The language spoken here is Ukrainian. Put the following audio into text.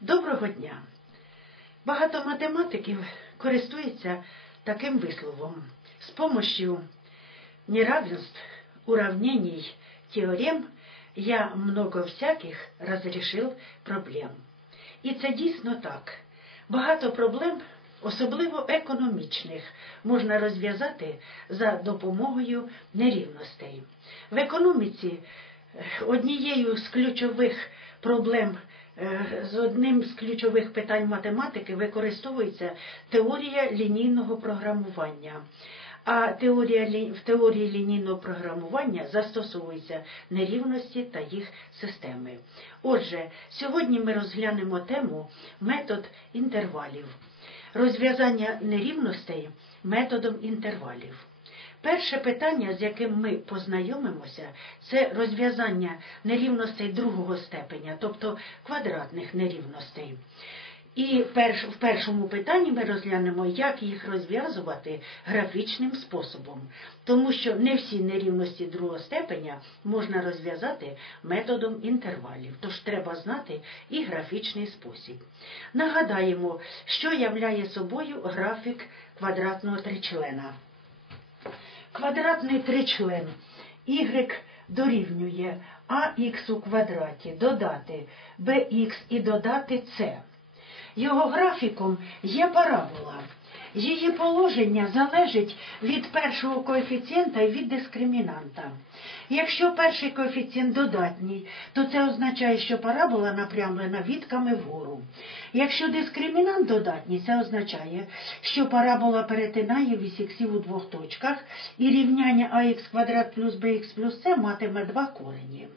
Доброго дня! Багато математиків користуються таким висловом. З помощью неравенств, уравнений, теорем я много всяких разрешил проблем. І це дійсно так. Багато проблем, особливо економічних, можна розв'язати за допомогою нерівностей. В економіці е, однією з ключових проблем, з одним з ключових питань математики використовується теорія лінійного програмування. А теорія, в теорії лінійного програмування застосовуються нерівності та їх системи. Отже, сьогодні ми розглянемо тему метод інтервалів. Розв'язання нерівностей методом інтервалів. Перше питання, з яким ми познайомимося, це розв'язання нерівностей другого степеня, тобто квадратних нерівностей. І в першому питанні ми розглянемо, як їх розв'язувати графічним способом, тому що не всі нерівності другого степеня можна розв'язати методом інтервалів, тож треба знати і графічний спосіб. Нагадаємо, що являє собою графік квадратного тричлена. Квадратний тричлен y дорівнює ax у квадраті додати bx і додати c. Його графіком є парабола. Її положення залежить від першого коефіцієнта і від дискримінанта. Якщо перший коефіцієнт додатній, то це означає, що парабола напрямлена відками вгору. Якщо дискримінант додатній, це означає, що парабола перетинає вісь іксів у двох точках, і рівняння ax квадрат плюс bx плюс c матиме два корені.